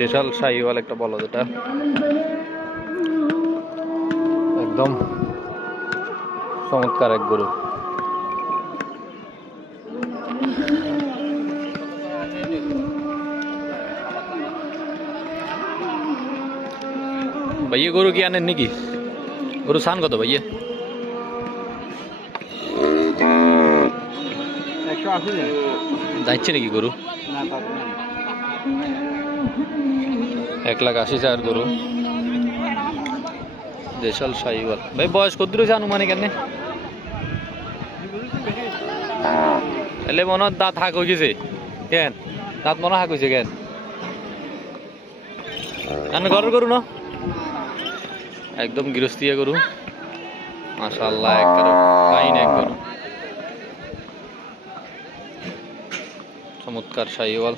দেশাল শাহিওয়াল একটা বলদ, এটা একদম চমৎকার এক গরু। ভাইয়া গরু কি আনেন নাকি? গরু সান কত ভাইয়া? 180 যাচ্ছে নাকি গরু? 1,80,000 গরু, দেশাল শাহিওয়াল। ভাই বয়স কত রয়েছে আনুমানিক? কেন এলে মনে হয় দাঁত হাঁক হয়ে গেছে কেন? দাঁত মনে হাঁক হয়েছে কেন? ঘরের গরু না, একদম গৃহস্থিয়া গরু, মাশাআল্লাহ একেবারে ফাইন এক গরু, চমৎকার শাহিওয়াল।